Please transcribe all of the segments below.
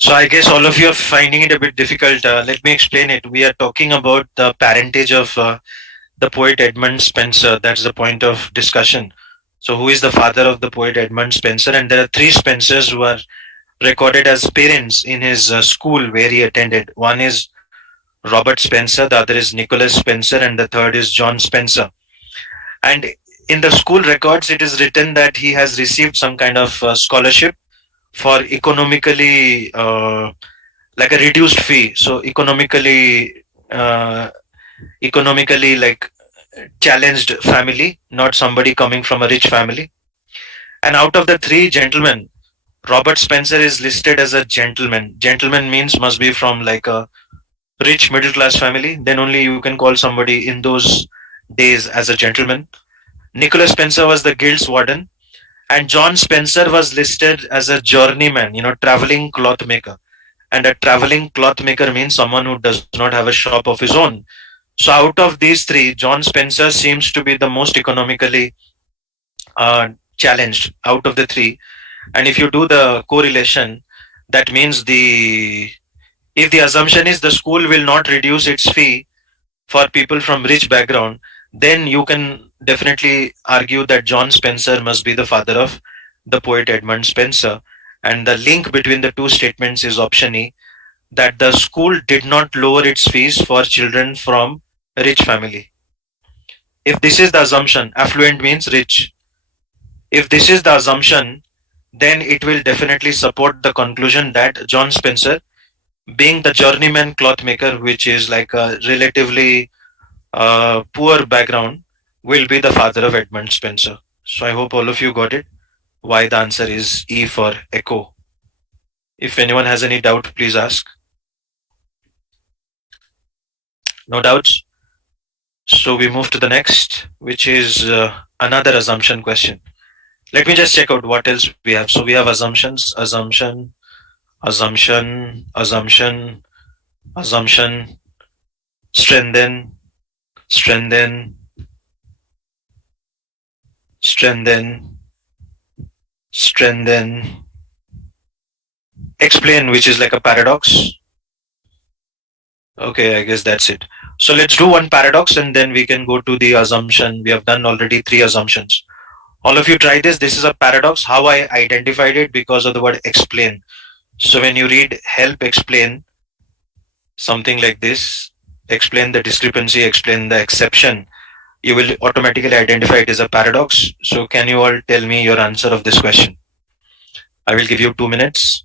So I guess all of you are finding it a bit difficult. Let me explain it. We are talking about the parentage of the poet Edmund Spenser. That's the point of discussion. So who is the father of the poet Edmund Spenser? And there are three Spencers who are recorded as parents in his school where he attended. One is Robert Spencer, the other is Nicholas Spencer, and the third is John Spencer. And in the school records, it is written that he has received some kind of scholarship for like a reduced fee. So uh, economically like challenged family, not somebody coming from a rich family. And out of the three gentlemen, Robert Spencer is listed as a gentleman. Gentleman means must be from like a rich middle class family. Then only you can call somebody in those days as a gentleman. Nicholas Spencer was the guild's warden, and John Spencer was listed as a journeyman, traveling cloth maker. And a traveling cloth maker means someone who does not have a shop of his own. So out of these three, John Spencer seems to be the most economically challenged out of the three. And if you do the correlation, that means the if the assumption is the school will not reduce its fee for people from rich background, then you can definitely argue that John Spencer must be the father of the poet Edmund Spencer. And the link between the two statements is option E, that the school did not lower its fees for children from rich family. If this is the assumption, affluent means rich. If this is the assumption, then it will definitely support the conclusion that John Spencer, being the journeyman cloth maker, which is like a relatively poor background, will be the father of Edmund Spencer. So I hope all of you got it. Why the answer is E for echo. If anyone has any doubt, please ask. No doubts? So we move to the next, which is another assumption question. Let me just check out what else we have. So we have assumptions, assumption, assumption, strengthen, strengthen, strengthen, strengthen, explain, which is like a paradox. Okay, I guess that's it. So let's do one paradox and then we can go to the assumption. We have done already three assumptions. All of you try this. This is a paradox. How I identified it because of the word explain. So when you read help explain something like this, explain the discrepancy, explain the exception, you will automatically identify it as a paradox. So can you all tell me your answer of this question? I will give you 2 minutes.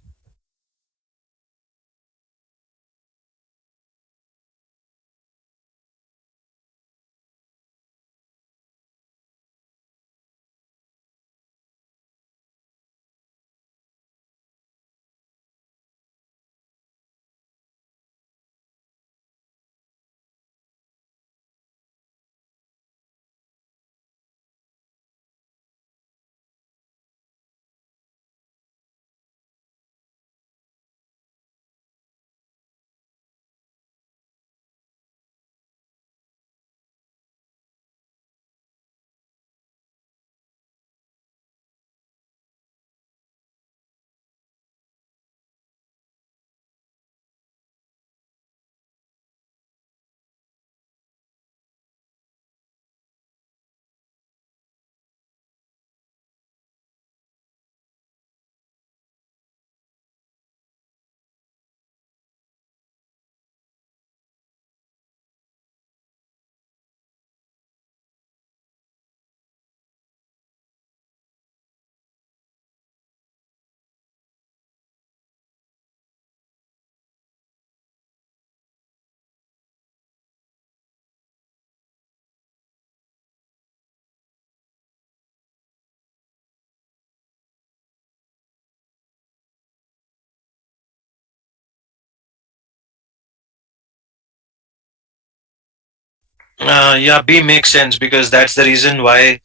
Yeah, B makes sense because that's the reason why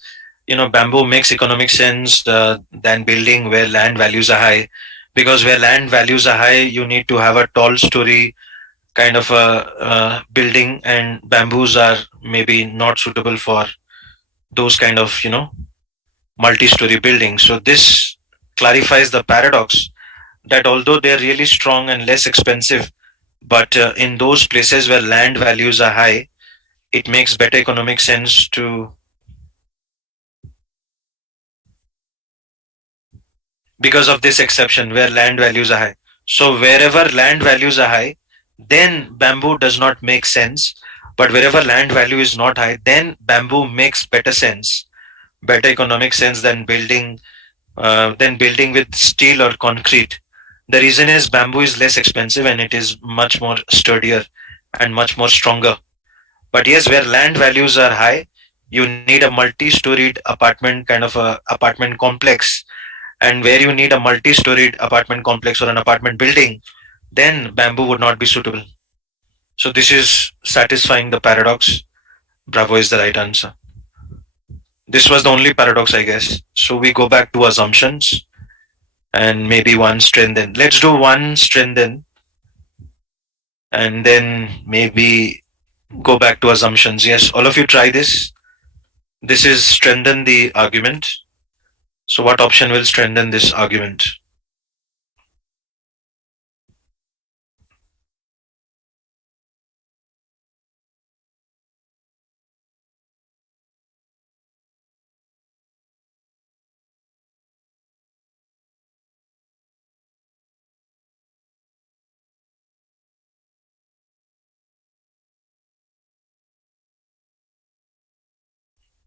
bamboo makes economic sense than building where land values are high. Because where land values are high, you need to have a tall story kind of a building, and bamboos are maybe not suitable for those kind of multi-story buildings. So this clarifies the paradox that although they're really strong and less expensive, but in those places where land values are high, it makes better economic sense to, because of this exception where land values are high. So wherever land values are high, then bamboo does not make sense. But wherever land value is not high, then bamboo makes better sense, better economic sense than building with steel or concrete. The reason is bamboo is less expensive and it is much more sturdier and much more stronger. But yes, where land values are high, you need a multi-storied apartment kind of a apartment complex, and where you need a multi-storied apartment complex or an apartment building, then bamboo would not be suitable. So this is satisfying the paradox. Bravo is the right answer. This was the only paradox, I guess. So we go back to assumptions and maybe one strengthen. Let's do one strengthen and then maybe go back to assumptions. Yes, all of you try this. This is strengthen the argument. So what option will strengthen this argument?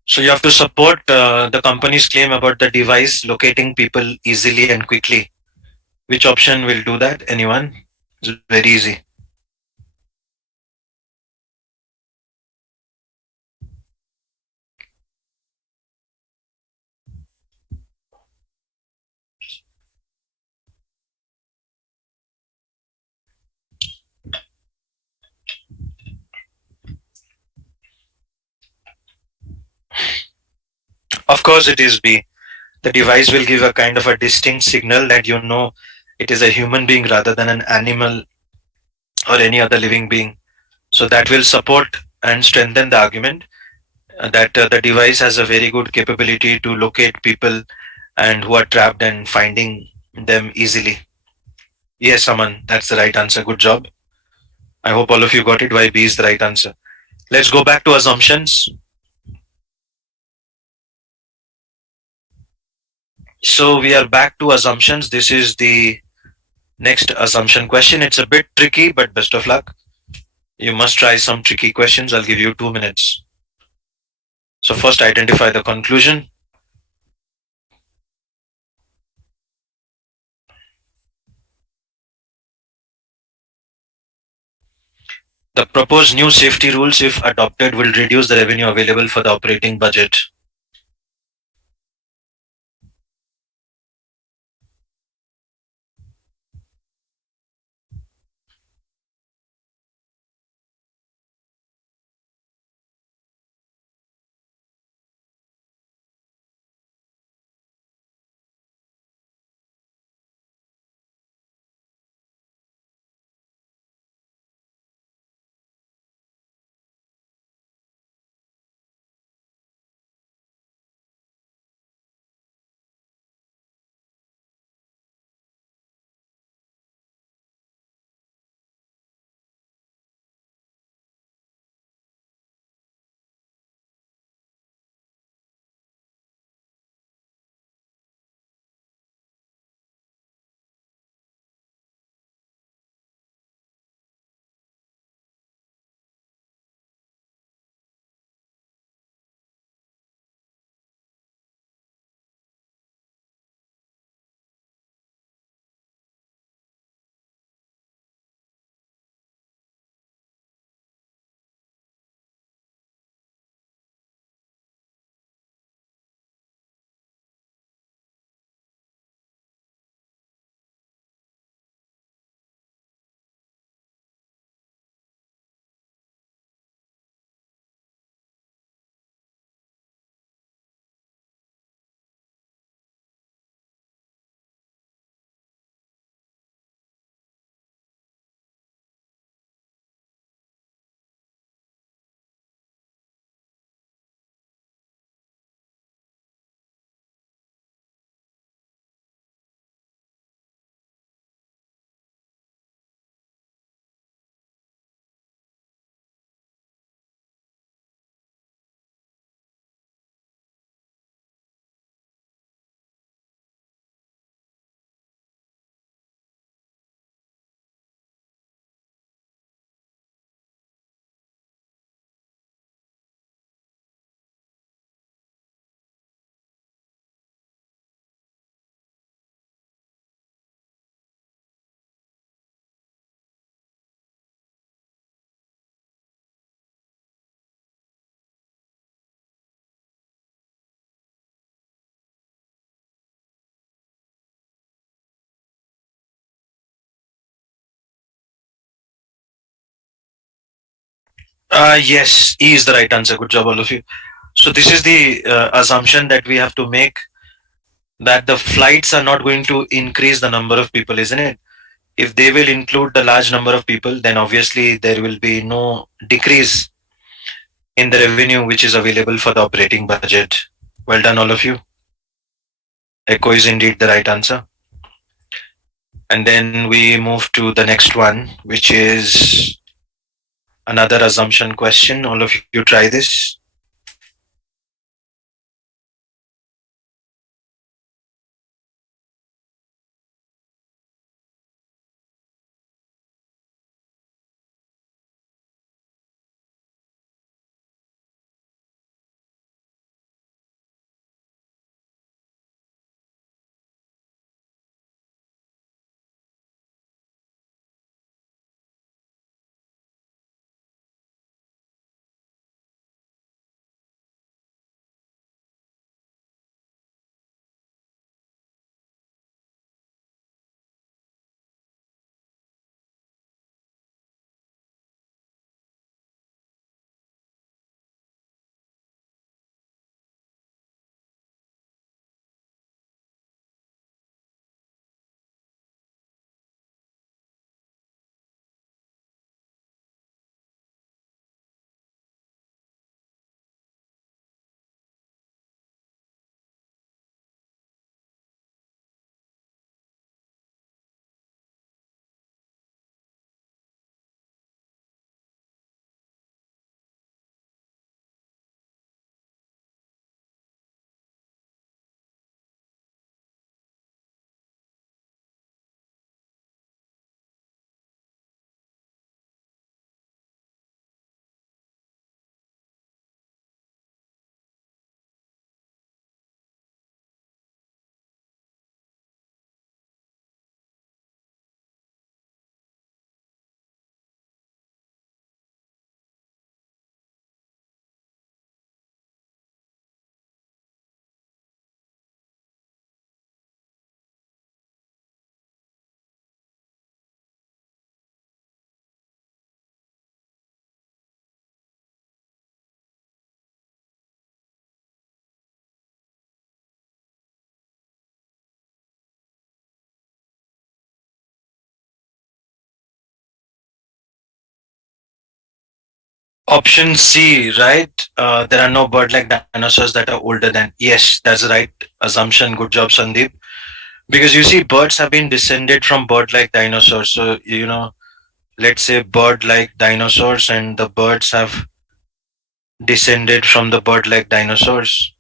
So you have to support the company's claim about the device locating people easily and quickly. Which option will do that? Anyone? It's very easy. Of course, it is B. The device will give a kind of a distinct signal that you know it is a human being rather than an animal or any other living being. So that will support and strengthen the argument that the device has a very good capability to locate people and who are trapped and finding them easily. Yes, Aman, that's the right answer. Good job. I hope all of you got it why B is the right answer. Let's go back to assumptions. So we are back to assumptions. This is the next assumption question. It's a bit tricky, but best of luck. You must try some tricky questions. I'll give you 2 minutes. So first identify the conclusion. The proposed new safety rules, if adopted, will reduce the revenue available for the operating budget. Yes, E is the right answer. Good job, all of you. So this is the assumption that we have to make, that the flights are not going to increase the number of people, isn't it? If they will include the large number of people, then obviously there will be no decrease in the revenue which is available for the operating budget. Well done, all of you. Echo is indeed the right answer. And then we move to the next one, which is another assumption question. All of you try this. Option C, right? There are no bird-like dinosaurs that are older than. Yes, that's the right assumption. Good job, Sandeep. Because you see, birds have been descended from bird-like dinosaurs. So, let's say bird-like dinosaurs, and the birds have descended from the bird-like dinosaurs.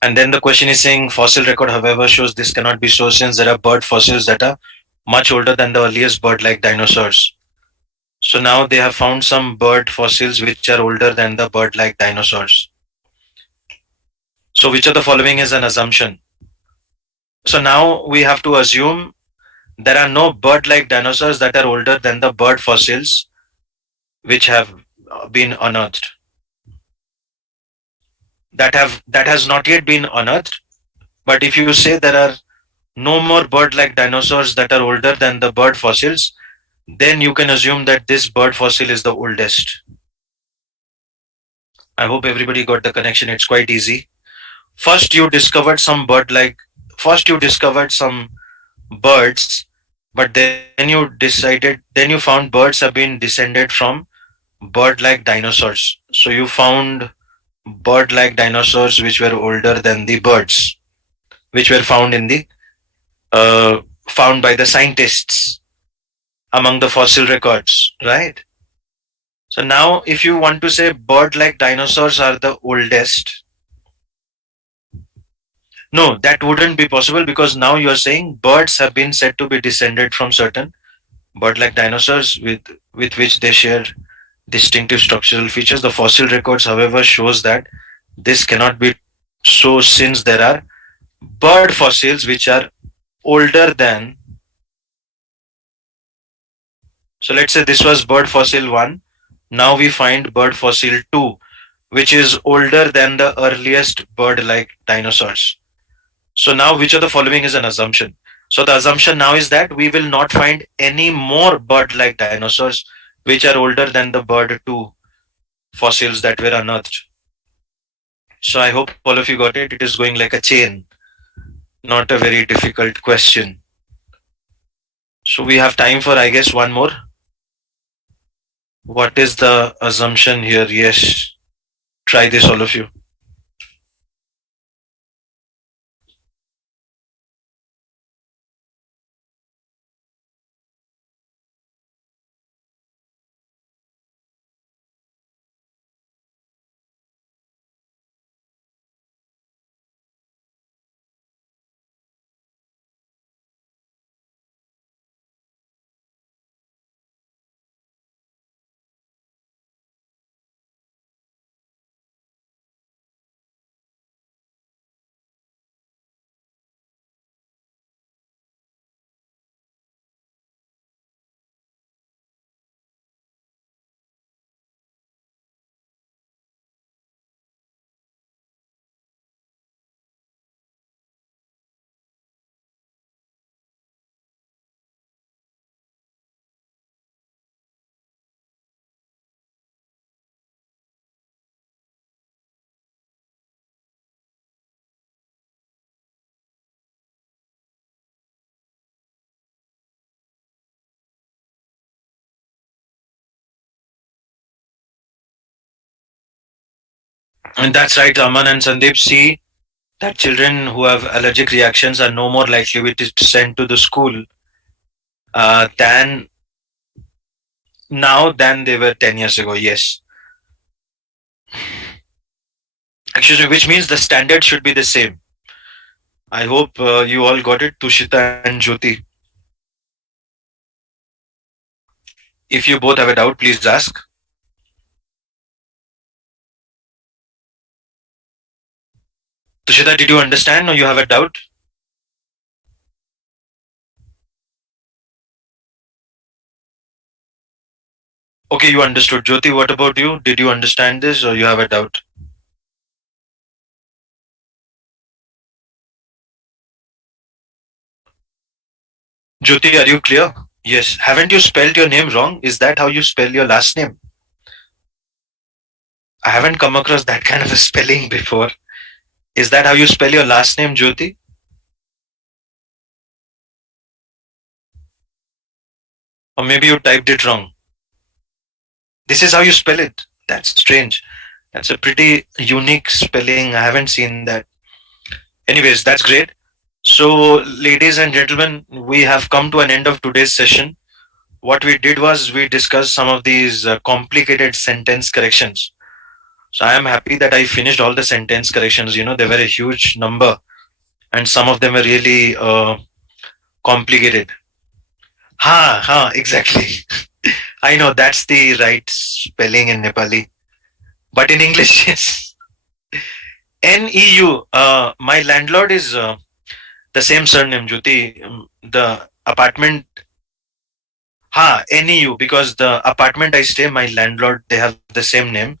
And then the question is saying fossil record, however, shows this cannot be so, since there are bird fossils that are much older than the earliest bird-like dinosaurs. So now they have found some bird fossils which are older than the bird-like dinosaurs. So which of the following is an assumption? So now we have to assume there are no bird-like dinosaurs that are older than the bird fossils which have been unearthed. That has not yet been unearthed. But if you say there are no more bird-like dinosaurs that are older than the bird fossils, then you can assume that this bird fossil is the oldest. I hope everybody got the connection. It's quite easy. First, you discovered some first you discovered some birds, but then then you found birds have been descended from bird-like dinosaurs. So you found bird-like dinosaurs which were older than the birds, which were found in the found by the scientists among the fossil records, right? So now, if you want to say bird-like dinosaurs are the oldest, no, that wouldn't be possible, because now you are saying birds have been said to be descended from certain bird-like dinosaurs with which they share distinctive structural features. The fossil records, however, shows that this cannot be so, since there are bird fossils which are older than. So let's say this was bird fossil 1. Now we find bird fossil 2, which is older than the earliest bird-like dinosaurs. So now which of the following is an assumption? So the assumption now is that we will not find any more bird-like dinosaurs which are older than the bird 2 fossils that were unearthed. So I hope all of you got it. It is going like a chain, not a very difficult question. So we have time for, I guess, one more. What is the assumption here? Yes, try this, all of you. And that's right, Aman and Sandeep. See that children who have allergic reactions are no more likely to be sent to the school than now than they were 10 years ago. Yes. Excuse me, which means the standard should be the same. I hope you all got it, Tushita and Jyoti. If you both have a doubt, please ask. Tushita, did you understand or you have a doubt? Okay, you understood. Jyoti, what about you? Did you understand this or you have a doubt? Jyoti, are you clear? Yes. Haven't you spelled your name wrong? Is that how you spell your last name? I haven't come across that kind of a spelling before. Is that how you spell your last name, Jyoti? Or maybe you typed it wrong. This is how you spell it. That's strange. That's a pretty unique spelling. I haven't seen that. Anyways, that's great. So, ladies and gentlemen, we have come to an end of today's session. What we did was we discussed some of these complicated sentence corrections. So, I am happy that I finished all the sentence corrections. You know, they were a huge number and some of them were really complicated. Exactly. I know that's the right spelling in Nepali. But in English, yes. NEU. My landlord is the same surname, Jyoti. The apartment, NEU, because the apartment I stay, my landlord, they have the same name,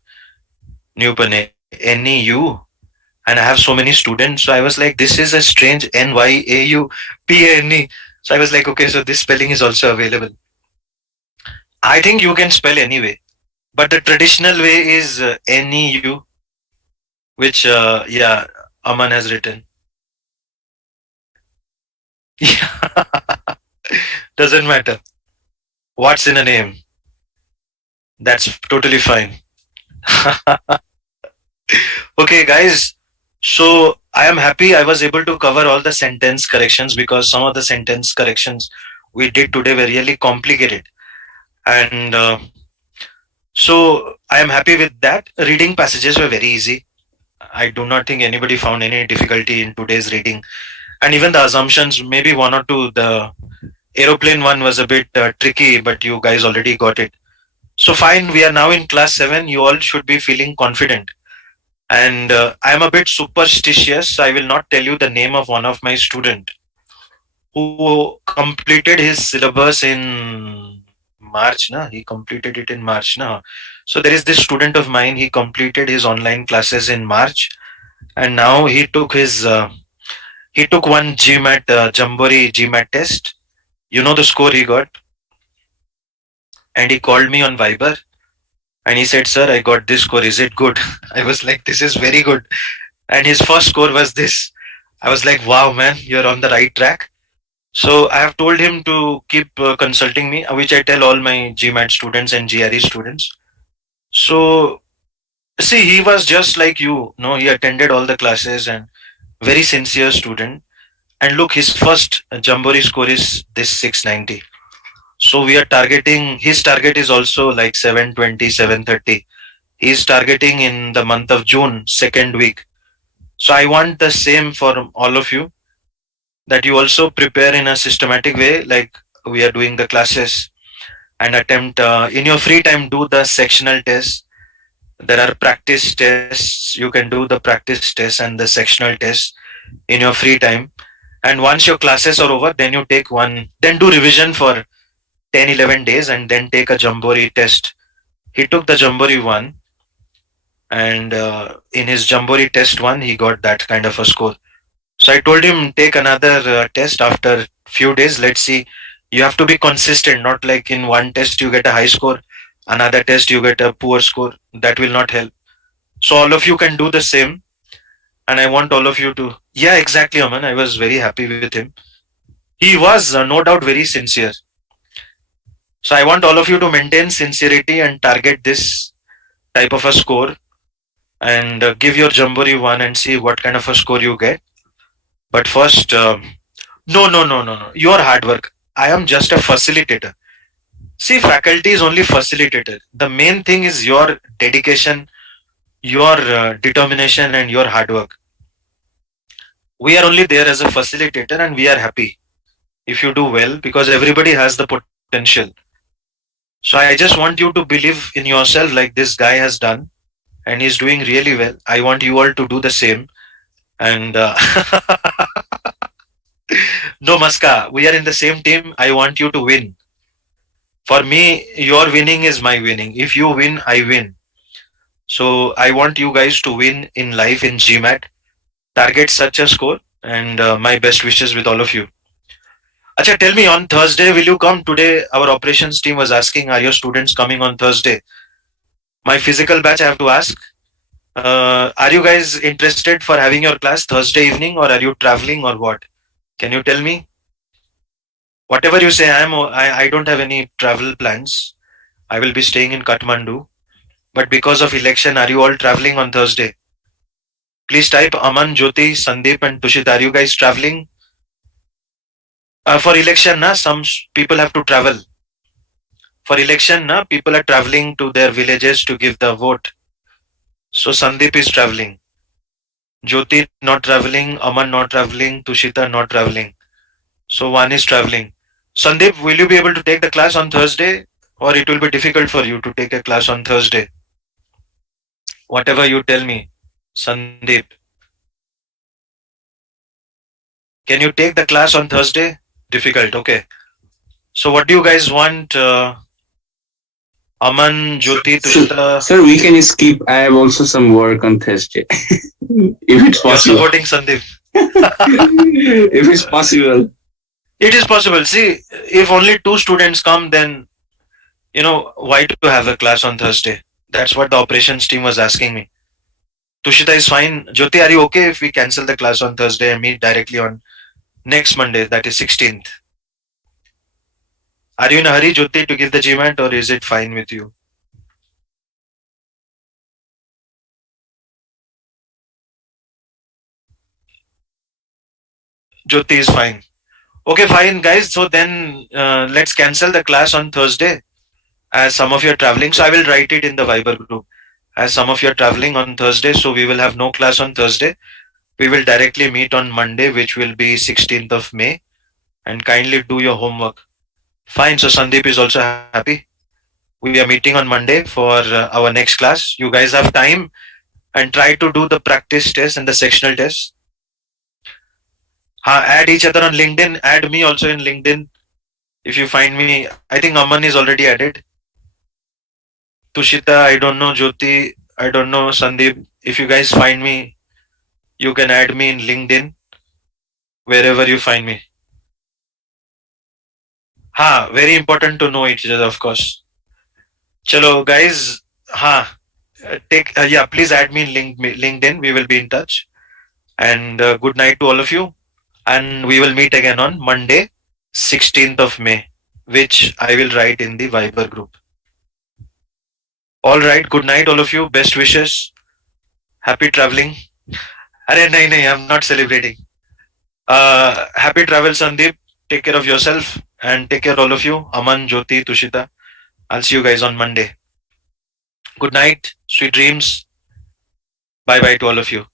Newpane, NEU. And I have so many students. So I was like, this is a strange NYAUPANE. So I was like, okay, so this spelling is also available. I think you can spell anyway, but the traditional way is NEU, which, yeah, Aman has written. Yeah, doesn't matter. What's in a name? That's totally fine. Okay, guys. So I am happy I was able to cover all the sentence corrections because some of the sentence corrections we did today were really complicated. And so I am happy with that. Reading passages were very easy. I do not think anybody found any difficulty in today's reading. And even the assumptions, maybe one or two, the aeroplane one was a bit tricky, but you guys already got it. So fine, we are now in class 7. You all should be feeling confident. And I am a bit superstitious. I will not tell you the name of one of my student who completed his syllabus in March. Na? He completed it in March. Na? So there is this student of mine. He completed his online classes in March, and now he took one GMAT Jamboree GMAT test. You know the score he got? and he called me on Viber and he said, "Sir, I got this score. Is it good?" I was like, "This is very good." And his first score was this. I was like, "Wow, man, you're on the right track." So I have told him to keep consulting me, which I tell all my GMAT students and GRE students. So see, he was just like you. No, he attended all the classes and very sincere student. And look, his first Jamboree score is this 690. So we are targeting, his target is also like 720, 730. He is targeting in the month of June, second week. So I want the same for all of you, that you also prepare in a systematic way, like we are doing the classes, and attempt in your free time, do the sectional tests. There are practice tests. You can do the practice tests and the sectional tests in your free time. And once your classes are over, then you take one, then do revision for 10, 11 days and then take a Jamboree test. He took the Jamboree one, and in his Jamboree test one, he got that kind of a score. So I told him, take another test after few days. Let's see. You have to be consistent, not like in one test you get a high score, another test you get a poor score. That will not help. So all of you can do the same. And I want all of you to, yeah, exactly, Aman. I was very happy with him. He was no doubt very sincere. So I want all of you to maintain sincerity and target this type of a score, and give your Jamboree one and see what kind of a score you get. But first, no, no, no, no, no. Your hard work. I am just a facilitator. See, faculty is only facilitator. The main thing is your dedication, your determination, and your hard work. We are only there as a facilitator, and we are happy if you do well, because everybody has the potential. So I just want you to believe in yourself like this guy has done, and he's doing really well. I want you all to do the same. And no, Maska, we are in the same team. I want you to win. For me, your winning is my winning. If you win, I win. So I want you guys to win in life in GMAT. Target such a score, and my best wishes with all of you. Acha, tell me, on Thursday, will you come? Today, our operations team was asking, are your students coming on Thursday? My physical batch, I have to ask. Are you guys interested for having your class Thursday evening, or are you traveling, or what? Can you tell me? Whatever you say, I don't have any travel plans. I will be staying in Kathmandu. But because of election, are you all traveling on Thursday? Please type Aman, Jyoti, Sandeep, and Tushit. Are you guys traveling? For election, na, people have to travel. For election, na, people are traveling to their villages to give the vote. So Sandeep is traveling. Jyoti not traveling, Aman not traveling, Tushita not traveling. So one is traveling. Sandeep, will you be able to take the class on Thursday, or it will be difficult for you to take a class on Thursday? Whatever you tell me, Sandeep. Can you take the class on Thursday? Difficult, okay. So what do you guys want? Aman, Jyoti, Tushita. Sir, we can skip. I have also some work on Thursday. If it's You're possible. supporting Sandeep. If it's possible. It is possible. See, if only two students come, then why to have a class on Thursday? That's what the operations team was asking me. Tushita is fine. Jyoti, are you okay if we cancel the class on Thursday and meet directly on next Monday, that is 16th? Are you in a hurry, Jyoti, to give the GMAT, or is it fine with you? Jyoti is fine. Okay, fine, guys. So then let's cancel the class on Thursday, as some of you are traveling. So I will write it in the Viber group. As some of you are traveling on Thursday, so we will have no class on Thursday. We will directly meet on Monday, which will be 16th of May, and kindly do your homework. Fine. So Sandeep is also happy. We are meeting on Monday for our next class. You guys have time and try to do the practice test and the sectional test. Add each other on LinkedIn. Add me also in LinkedIn. If you find me, I think Aman is already added. Tushita, I don't know. Jyoti, I don't know. Sandeep, if you guys find me, you can add me in LinkedIn, wherever you find me. Very important to know each other, of course. Chalo, guys. Please add me in LinkedIn. We will be in touch. And good night to all of you. And we will meet again on Monday, 16th of May, which I will write in the Viber group. All right. Good night, all of you. Best wishes. Happy traveling. Arey, nahi, I'm not celebrating. Happy travel, Sandeep. Take care of yourself and take care, all of you. Aman, Jyoti, Tushita. I'll see you guys on Monday. Good night. Sweet dreams. Bye bye to all of you.